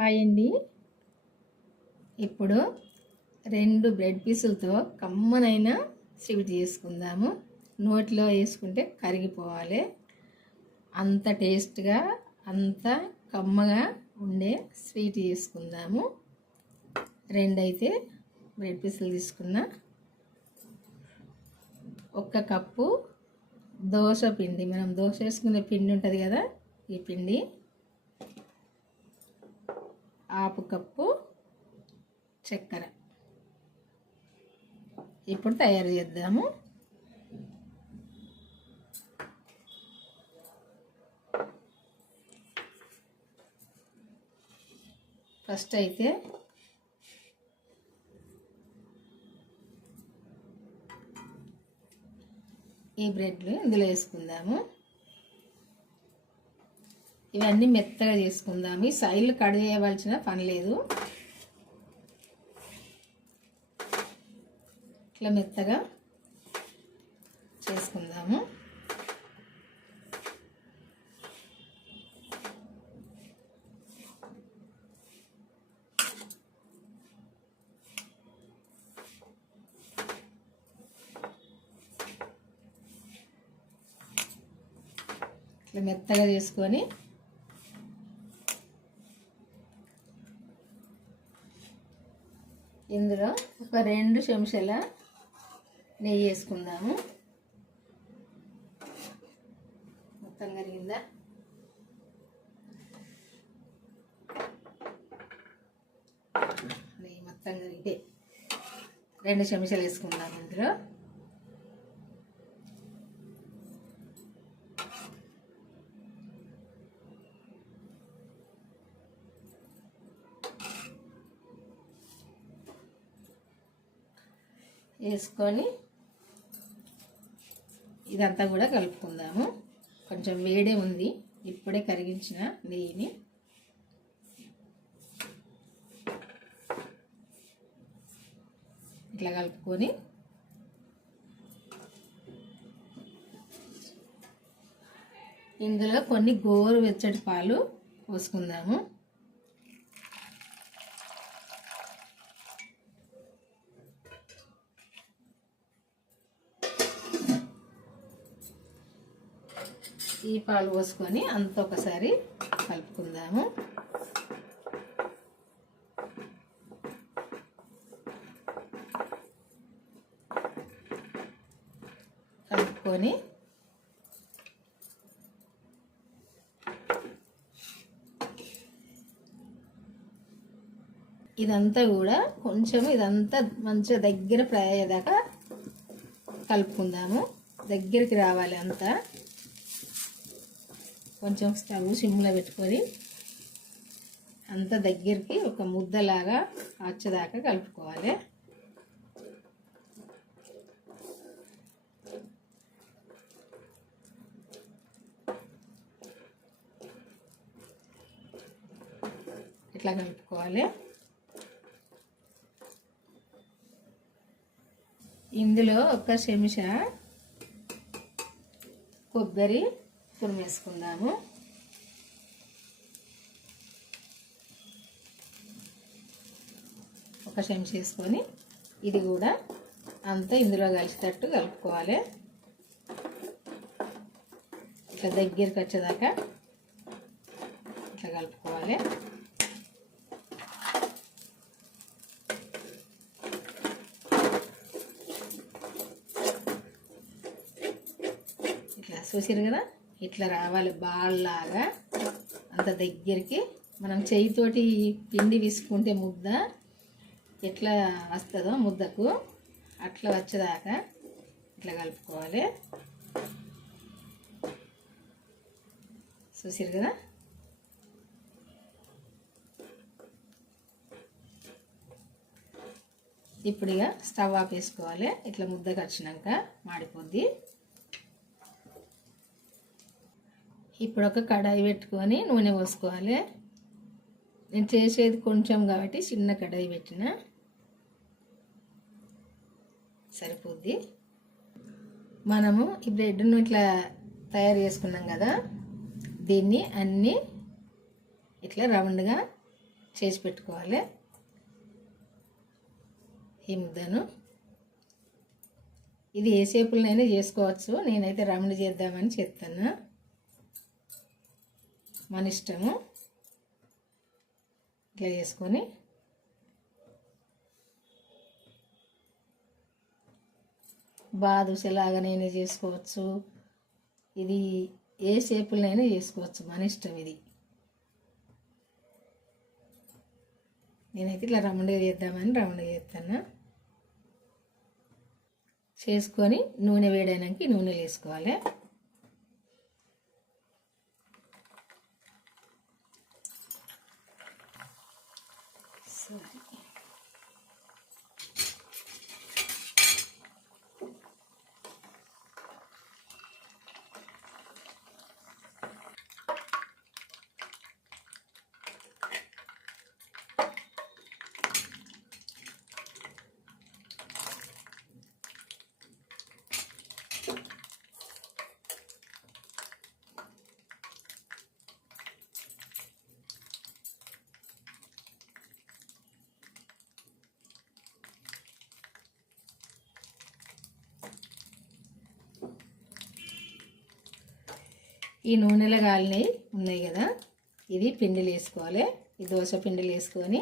Hi అండి ఇప్పుడు రెండు బ్రెడ్ పీసులతో కమ్మనైన స్వీట్ చేసుకుందాము నోట్లో వేసుకుంటే కరిగిపోవాలి. అంత టేస్ట్గా అంత కమ్మగా ఉండే స్వీట్ చేసుకుందాము రెండైతే బ్రెడ్ పీసులు తీసుకున్నా ఒక్క కప్పు దోశ పిండి. మనం దోశ వేసుకునే పిండి ఉంటుంది కదా ఈ పిండి. ఆపు కప్పు చక్కెర. ఇప్పుడు తయారు చేద్దాము. ఫస్ట్ అయితే ఈ బ్రెడ్లు ఇందులో వేసుకుందాము. ఇవన్నీ మెత్తగా చేసుకుందాము. ఈ సైడ్లు కట్ చేయవలసిన పని లేదు. ఇట్లా మెత్తగా చేసుకుందాము. ఇట్లా మెత్తగా చేసుకొని ఇందులో ఒక రెండు చెంచాల నెయ్యి వేసుకుందాము. మొత్తం కరిగిందా? నెయ్యి మొత్తం కరిగితే రెండు చెంచాలు వేసుకుందాము ఇందులో. వేసుకొని ఇదంతా కూడా కలుపుకుందాము. కొంచెం వేడే ఉంది. ఇప్పుడే కరిగించిన నెయ్యిని. ఇట్లా కలుపుకొని ఇందులో కొన్ని గోరు వెచ్చటి పాలు పోసుకుందాము. ఈ పాలు పోసుకొని అంత ఒకసారి కలుపుకుందాము. కలుపుకొని ఇదంతా కూడా కొంచెం ఇదంతా మంచిగా దగ్గర ఫ్రై అయ్యేదాకా కలుపుకుందాము. దగ్గరికి రావాలి అంతా. కొంచెం స్టవ్ సిమ్లో పెట్టుకొని అంత దగ్గరికి ఒక ముద్దలాగా వచ్చేదాకా కలుపుకోవాలి. ఇట్లా కలుపుకోవాలి. ఇందులో ఒక చెంచా కొబ్బరి తురిమేసుకుందాము. ఒక చెంచా వేసుకొని ఇది కూడా అంతా ఇందులో కలిసేటట్టు కలుపుకోవాలి. ఇట్లా దగ్గరికి వచ్చేదాకా ఇట్లా కలుపుకోవాలి. ఇట్లా చూసారు కదా? ఇట్లా రావాలి బాల్లాగా. అంత దగ్గరికి మనం చేయితోటి పిండి విసుకుంటే ముద్ద ఎట్లా వస్తుందో ముద్దకు అట్లా వచ్చేదాకా ఇట్లా కలుపుకోవాలి. చూసారు కదా? ఇప్పుడు ఇక స్టవ్ ఆఫ్ వేసుకోవాలి ఇట్లా ముద్దకు వచ్చినాక మాడిపోద్ది. ఇప్పుడు ఒక కడాయి పెట్టుకొని నూనె పోసుకోవాలి. నేను చేసేది కొంచెం కాబట్టి చిన్న కడాయి పెట్టిన. సరిపోద్ది. మనము ఈ బ్రెడ్ను ఇట్లా తయారు చేసుకున్నాం కదా దీన్ని అన్నీ ఇట్లా రౌండ్గా చేసి పెట్టుకోవాలి. ఈ ముద్దను. ఇది ఏ షేపులనైనా చేసుకోవచ్చు. నేనైతే రౌండ్ చేద్దామని చెప్తాను మన ఇష్టము. ఇట్లా చేసుకొని బాదుషలాగానైనా చేసుకోవచ్చు. ఇది ఏ షేపులనైనా చేసుకోవచ్చు. మన ఇష్టం ఇది. నేనైతే ఇట్లా రౌండ్గా చేద్దామని రౌండ్ చేస్తాను చేసుకొని నూనె వేడైనాక నూనెలు వేసుకోవాలి. Excellent. ఈ నూనెలు కాలినవి ఉన్నాయి కదా. ఇది పిండిలు వేసుకోవాలి. ఈ దోశ పిండిలు వేసుకొని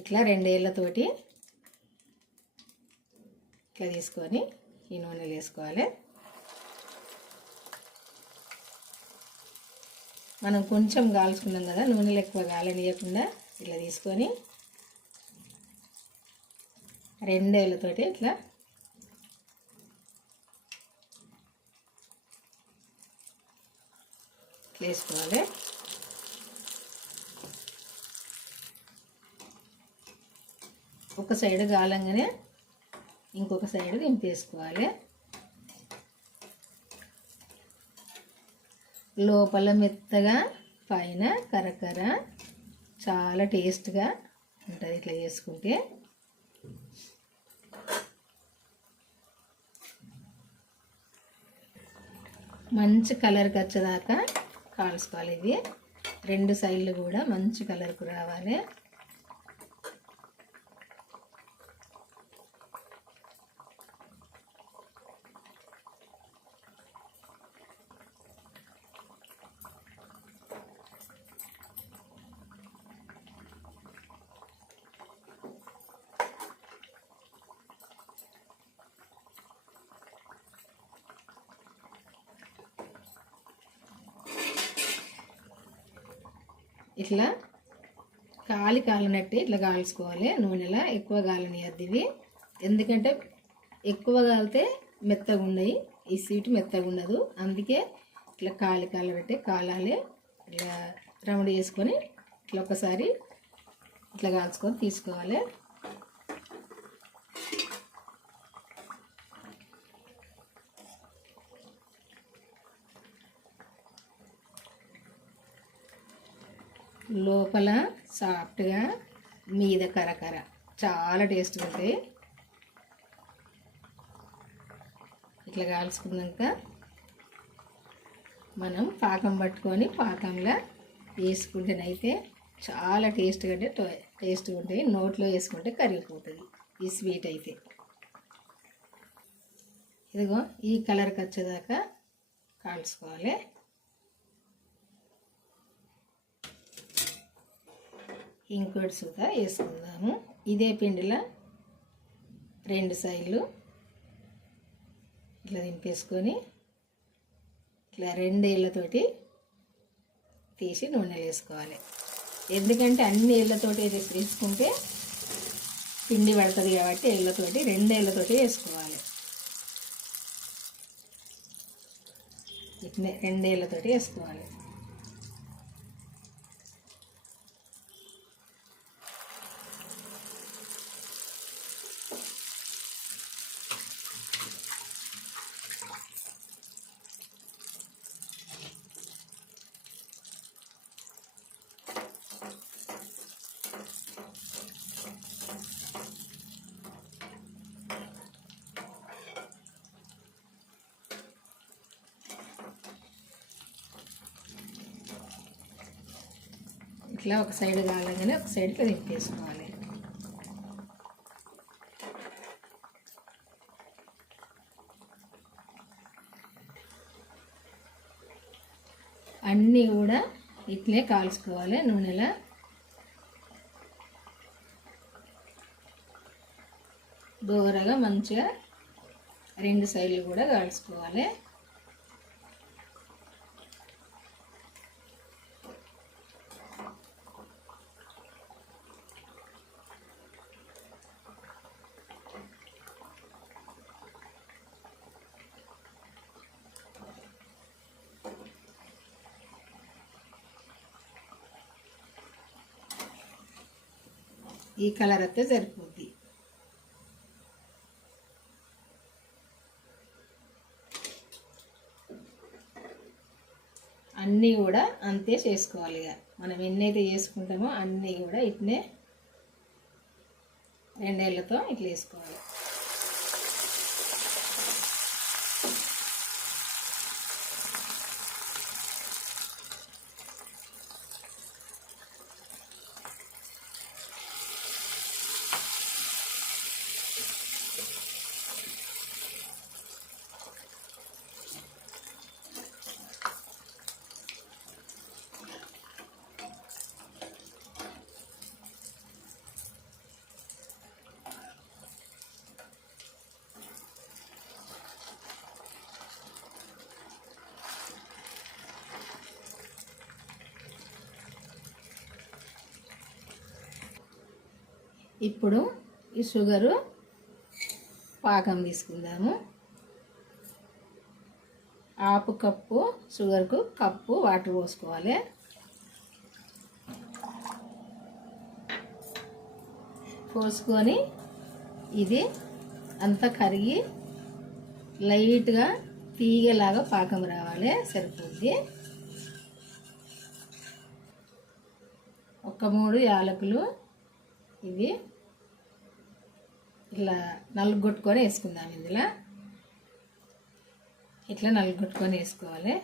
ఇట్లా రెండేళ్ళతోటి ఇట్లా తీసుకొని ఈ నూనెలు వేసుకోవాలి. మనం కొంచెం కాల్చుకున్నాం కదా నూనెలు ఎక్కువ కాలనీయకుండా ఇట్లా తీసుకొని రెండేళ్ళతోటి ఇట్లా వేసుకోవాలి. ఒక సైడ్ కాలంగానే ఇంకొక సైడ్ దింపేసుకోవాలి. లోపల మెత్తగా పైన కరకర చాలా టేస్ట్గా ఉంటుంది ఇట్లా చేసుకుంటే. మంచి కలర్కి వచ్చేదాకా కాల్చుకోవాలి ఇది రెండు సైడ్లు కూడా మంచి కలర్కు రావాలి. ఇట్లా కాలి కాలినట్టే ఇట్లా కాల్చుకోవాలి. నూనెలో ఎక్కువ కాలనియద్దు ఇవి. ఎందుకంటే ఎక్కువ కాలితే మెత్తగా ఉన్నాయి ఈ స్వీట్ మెత్తగా ఉండదు. అందుకే ఇట్లా కాలి కాలబెట్టి కాలాలి ఇట్లా రౌండ్ చేసుకొని ఇట్లా ఒకసారి ఇట్లా కాల్చుకొని తీసుకోవాలి. లోపల సాఫ్ట్గా మీద కరకర చాలా టేస్ట్గా ఉంటాయి ఇట్లా కాల్చుకున్నాక మనం పాకం పట్టుకొని పాకంలో వేసుకుంటేనైతే చాలా టేస్ట్గా అంటే టేస్ట్గా ఉంటాయి నోట్లో వేసుకుంటే కరిగిపోతుంది. ఈ స్వీట్ అయితే. ఇదిగో ఈ కలర్కి వచ్చేదాకా కాల్చుకోవాలి. ఇంకోటి సుతా వేసుకుందాము. ఇదే పిండిలో రెండు సైడ్లు ఇట్లా దింపేసుకొని ఇట్లా రెండేళ్ళతోటి తీసి నూనెలు వేసుకోవాలి. ఎందుకంటే అన్ని ఏళ్ళతోటి వేసుకుంటే పిండి పడుతుంది కాబట్టి ఏళ్ళతోటి రెండేళ్ళతోటి వేసుకోవాలి. ఇట్నే రెండేళ్ళతోటి వేసుకోవాలి. ఇట్లా ఒక సైడ్ కాలగానే ఒక సైడ్ ఇట్లా తిప్పేసుకోవాలి అన్నీ కూడా ఇట్లే కాల్చుకోవాలి నూనెలో. దోరగా మంచిగా రెండు సైడ్లు కూడా కాల్చుకోవాలి. ఈ కలర్ అయితే సరిపోద్ది. అన్నీ కూడా అంతే చేసుకోవాలి ఇక. మనం ఎన్నైతే చేసుకుంటామో అన్నీ కూడా ఇట్నే రెండేళ్ళతో ఇట్లా వేసుకోవాలి. ఇప్పుడు ఈ షుగరు పాకం తీసుకుందాము. ఆపు కప్పు షుగర్కు కప్పు వాటర్ పోసుకోవాలి. పోసుకొని ఇది అంతా కరిగి లైట్గా తీగలాగా పాకం రావాలి సరిపోద్ది. ఒక మూడు యాలకులు ఇవి ఇట్లా నలుగొట్టుకొని వేసుకుందాం ఇందులో. ఇట్లా నలుగొట్టుకొని వేసుకోవాలి.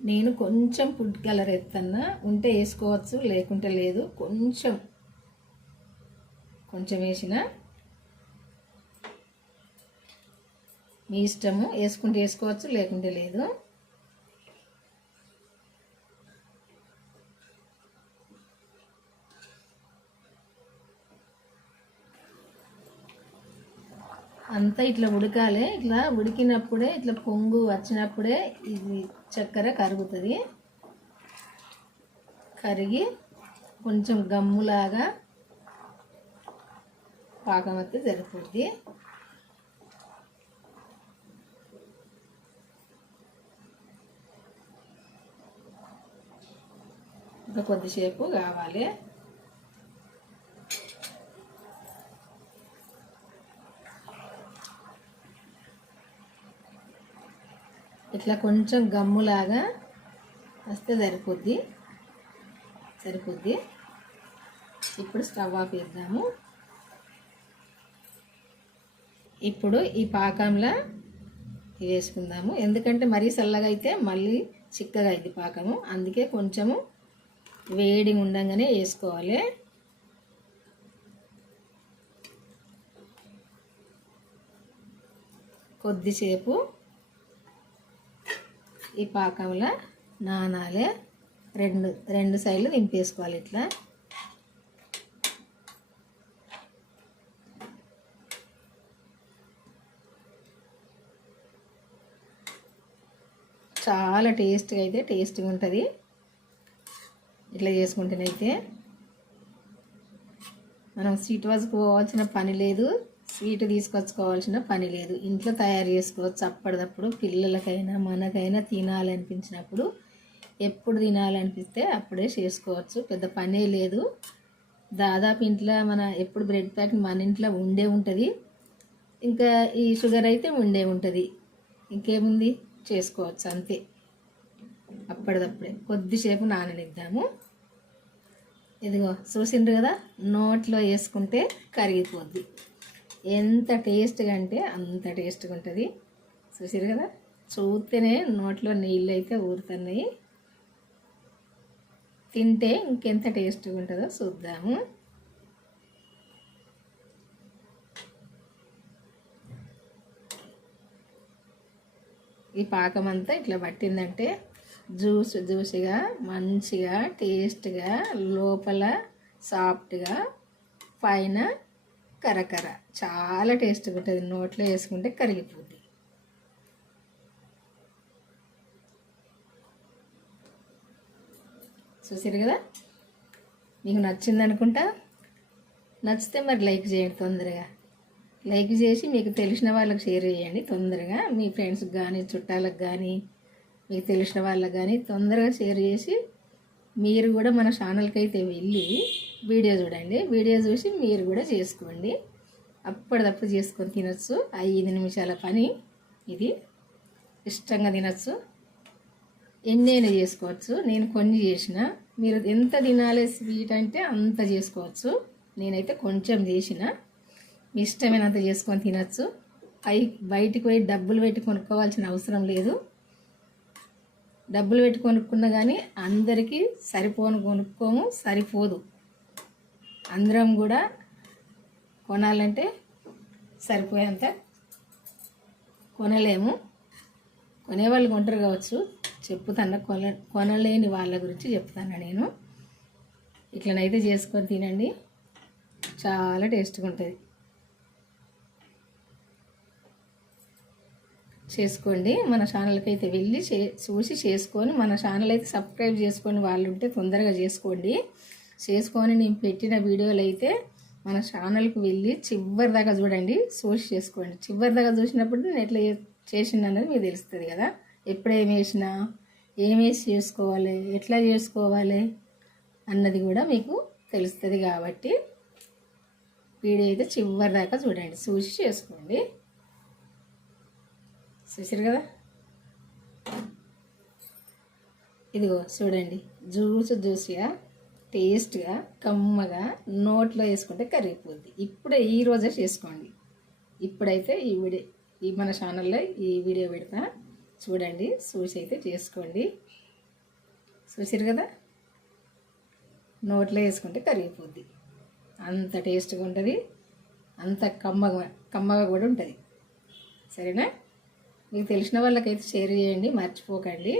నేను కొంచెం ఫుడ్ కలర్ ఎత్తన్నా ఉంటే వేసుకోవచ్చు లేకుంటే లేదు. కొంచెం కొంచెం వేసిన మీ ఇష్టము. వేసుకుంటే వేసుకోవచ్చు లేకుంటే లేదు. అంతా ఇట్లా ఉడకాలి. ఇట్లా ఉడికినప్పుడే ఇట్లా పొంగు వచ్చినప్పుడే ఇది చక్కెర కరుగుతుంది. కరిగి కొంచెం గమ్ములాగా పాకం అయితే సరిపోద్ది. ఇంకా కొద్దిసేపు కావాలి. ఇట్లా కొంచెం గమ్ములాగా వస్తే సరిపోద్ది. సరిపోద్ది. ఇప్పుడు స్టవ్ ఆఫ్ వేద్దాము ఇప్పుడు ఈ పాకంలో వేసుకుందాము. ఎందుకంటే మరీ చల్లగా అయితే మళ్ళీ చిక్కగా అయింది పాకము. అందుకే కొంచెము వేడి ఉండగానే వేసుకోవాలి. కొద్దిసేపు ఈ పాకంలో నానాలే. రెండు రెండు సైడ్లు నింపేసుకోవాలి ఇట్లా. చాలా టేస్ట్గా అయితే టేస్ట్గా ఉంటుంది. ఇట్లా చేసుకుంటేనైతే మనం స్వీట్ వాజ్కి పోవాల్సిన పని లేదు స్వీట్ తీసుకొచ్చుకోవాల్సిన పని లేదు. ఇంట్లో తయారు చేసుకోవచ్చు అప్పటిదప్పుడు పిల్లలకైనా మనకైనా తినాలనిపించినప్పుడు ఎప్పుడు తినాలనిపిస్తే అప్పుడే చేసుకోవచ్చు. పెద్ద పనే లేదు. దాదాపు ఇంట్లో మన ఎప్పుడు బ్రెడ్ ప్యాకెట్ మన ఇంట్లో ఉండే ఉంటుంది. ఇంకా ఈ షుగర్ అయితే ఉండే ఉంటుంది. ఇంకేముంది? చేసుకోవచ్చు అంతే. అప్పటిదప్పుడే. కొద్దిసేపు నాననిద్దాము. ఇదిగో చూసిండ్రు కదా? నోట్లో వేసుకుంటే కరిగిపోద్ది. ఎంత టేస్ట్గా అంటే అంత టేస్ట్గా ఉంటుంది చూసారు కదా? చూస్తేనే నోట్లో నీళ్ళు అయితే ఊరుతున్నాయి. తింటే ఇంకెంత టేస్ట్గా ఉంటుందో చూద్దాము. ఈ పాకం అంతా ఇట్లా పట్టిందంటే జ్యూస్ జ్యూసిగా మంచిగా టేస్ట్గా లోపల సాఫ్ట్గా పైన కరకర. చాలా టేస్ట్గా ఉంటుంది. నోట్లో వేసుకుంటే కరిగిపోద్ది. చూసారు కదా? మీకు నచ్చింది అనుకుంటా నచ్చితే మరి లైక్ చేయండి తొందరగా. లైక్ చేసి మీకు తెలిసిన వాళ్ళకి షేర్ చేయండి తొందరగా. మీ ఫ్రెండ్స్కి కానీ చుట్టాలకు కానీ మీకు తెలిసిన వాళ్ళకి కానీ తొందరగా షేర్ చేసి మీరు కూడా మన ఛానల్కి అయితే వెళ్ళి వీడియో చూడండి. వీడియో చూసి మీరు కూడా చేసుకోండి. అప్పటిదప్పుడు చేసుకొని తినచ్చు. ఐదు నిమిషాల పని. ఇది ఇష్టంగా తినచ్చు. ఎన్నైనా చేసుకోవచ్చు. నేను కొన్ని చేసిన. మీరు ఎంత తినాలి స్వీట్ అంటే అంత చేసుకోవచ్చు. నేనైతే కొంచెం చేసిన. మీ ఇష్టమైనంత చేసుకొని తినచ్చు. పై బయటికి పోయి డబ్బులు పెట్టి కొనుక్కోవాల్సిన అవసరం లేదు. డబ్బులు పెట్టి కొనుక్కున్నా కానీ అందరికీ సరిపోను కొనుక్కోము సరిపోదు. అందరం కూడా కొనాలంటే సరిపోయేంత కొనలేము. కొనేవాళ్ళు కొంటారు కావచ్చు. చెప్తాను కొన కొనలేని వాళ్ళ గురించి చెప్తాను నేను. ఇట్లనైతే చేసుకొని తినండి. చాలా టేస్ట్గా ఉంటుంది చేసుకోండి. మన ఛానల్కి అయితే వెళ్ళి చే చూసి చేసుకొని మన ఛానల్ అయితే సబ్స్క్రైబ్ చేసుకొని వాళ్ళు ఉంటే తొందరగా చేసుకోండి. చేసుకొని నేను పెట్టిన వీడియోలు అయితే మన ఛానల్కి వెళ్ళి చివరి దాకా చూడండి. చూసి చేసుకోండి. చివరి దాకా చూసినప్పుడు నేను ఎట్లా చేసిన అనేది మీకు తెలుస్తుంది కదా. ఎప్పుడు ఏం వేసినా ఏం వేసి చేసుకోవాలి ఎట్లా చేసుకోవాలి అన్నది కూడా మీకు తెలుస్తుంది కాబట్టి వీడియో అయితే చివరి దాకా చూడండి. చూసి చేసుకోండి. చూసారు కదా? ఇదిగో చూడండి జ్యూస్ జ్యూస్గా టేస్ట్గా కమ్మగా నోట్లో వేసుకుంటే కరిగిపోద్ది. ఇప్పుడే ఈ రోజే చేసుకోండి. ఇప్పుడైతే ఈ వీడియో ఈ మన ఛానల్లో ఈ వీడియో పెడతా. చూడండి చూసి అయితే చేసుకోండి. చూసారు కదా? నోట్లో వేసుకుంటే కరిగిపోద్ది. అంత టేస్ట్గా ఉంటుంది అంత కమ్మగా కమ్మగా కూడా ఉంటుంది. సరేనా? మీకు తెలిసిన వాళ్ళకైతే షేర్ చేయండి మర్చిపోకండి.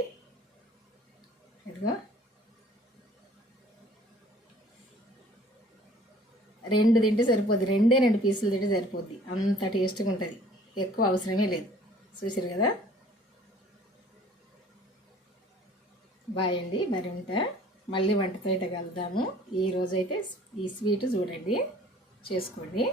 ఇదిగో. రెండు తింటే సరిపోద్ది. రెండే రెండు పీసులు తింటే సరిపోద్ది. అంత టేస్ట్గా ఉంటుంది. ఎక్కువ అవసరమే లేదు. చూసారు కదా? బాయ్ అండి. మరి ఉంటా. మళ్ళీ వంటతో అయితే కలుద్దాము. ఈరోజైతే ఈ స్వీట్ చూడండి. చేసుకోండి.